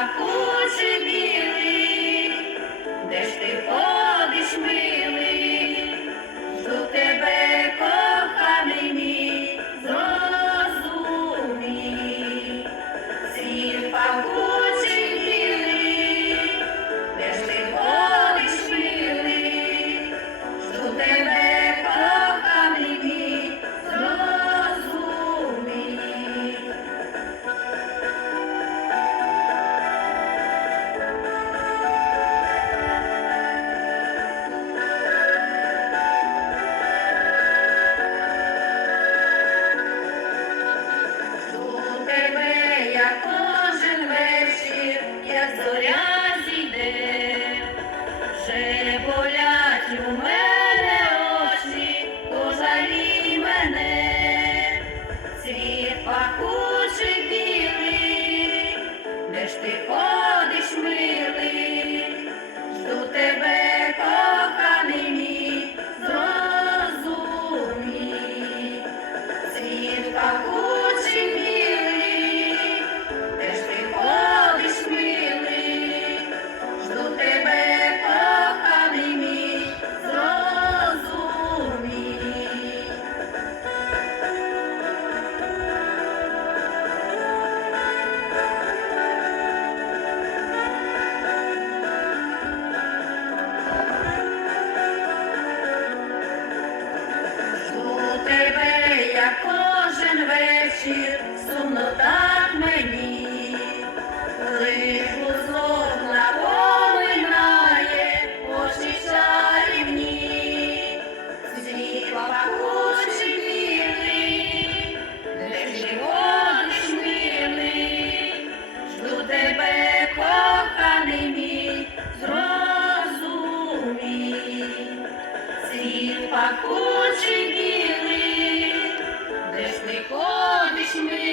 плакучий білий, де ж ти ходиш, милий, до тебе коханий мій, зрозумій. зоря зійде, вже болять у мене очі, пожалій мене, світ паху. пахучий білий, десь не ми.